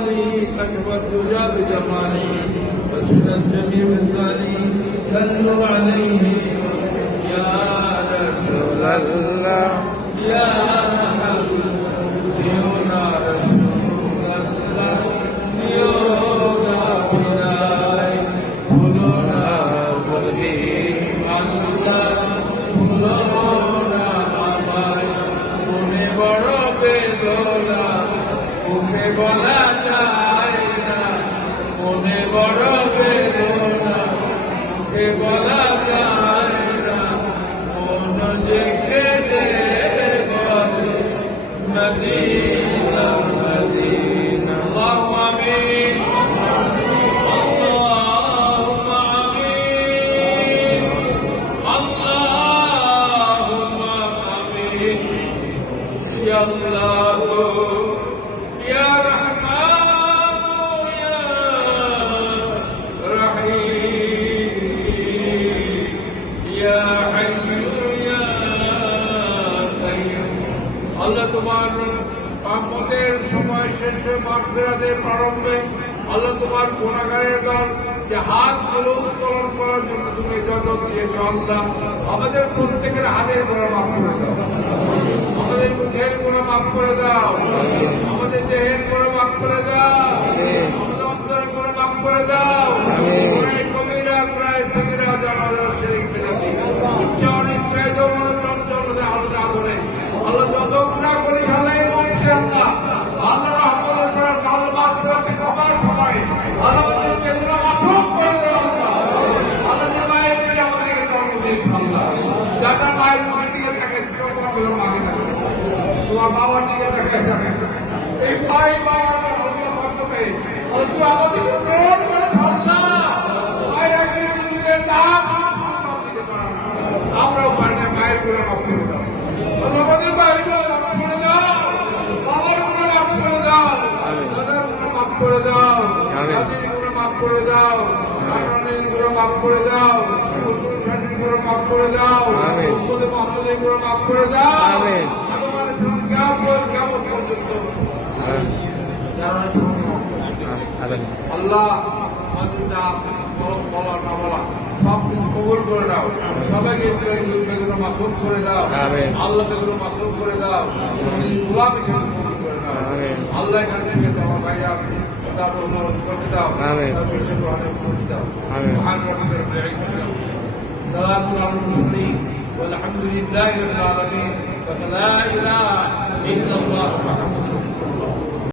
بكماله كشف الدجى بجماله وسد الجميع بالثاني صلوا عليه يا رسول الله يا বলা যায় না। মনে বড় বেদনা, মুখে বলা যায় না। মন যে খেলে বলে, মদিনা মদিনা আমিন। আল্লাহুম্মা তোমার রহমতের সময় শেষে মাগফিরাতের প্রারম্ভে আল্লাহ তোমার গুণাগারের দল যে হাতগুলো উত্তোলন করার জন্য তুমি ইজাজত দিয়েছ আল্লাহ আমাদের প্রত্যেকের হাতের গোড়া মাফ করে দাও। আমাদের মুখের গুণা মাফ করে দাও। আমাদের দেহের গুণা মাফ করে দাও। আমাদের অন্তরের গুণা মাফ করে দাও। কবিরা প্রায় সগিরা জানা শরীর দিকে থাকে এই ভাই আমাদের গ্রহণ করে আল্লাহ মায়ের একদিন দিলে দাম দিতে পারে না। আমরাও পারি না মায়ের গুণা মাফ করে দাও। আমাদের মায়ের মাফ করে দাও। বাবার গুণা মাফ করে দাও। দাদার গুণা মাফ করে দাও। দাদির গুণা মাফ করে দাও। নানানের গুণা মাফ করে দাও। শ্বশুর শাশুড়ির গুণা মাফ করে দাও। আমিন। উম্মতে মুহাম্মাদের গুণা মাফ করে দাও। আল্লাহ আমাদের যা বলা বলা সব কিছু কবুল করে দাও সবাইকে বেগুন মাসুক করে দাও। আল্লাহ বেগুন মাসুক করে দাও। গোলাপ হিসাবে করে দাও আল্লাহ এখান থেকে আমার ভাইয়া তারপর পৌঁছে দাও পৌঁছে দাও সালাম আলহামদুলিল্লাহ রবিল আলমী লা ইলাহা Ele não gosta.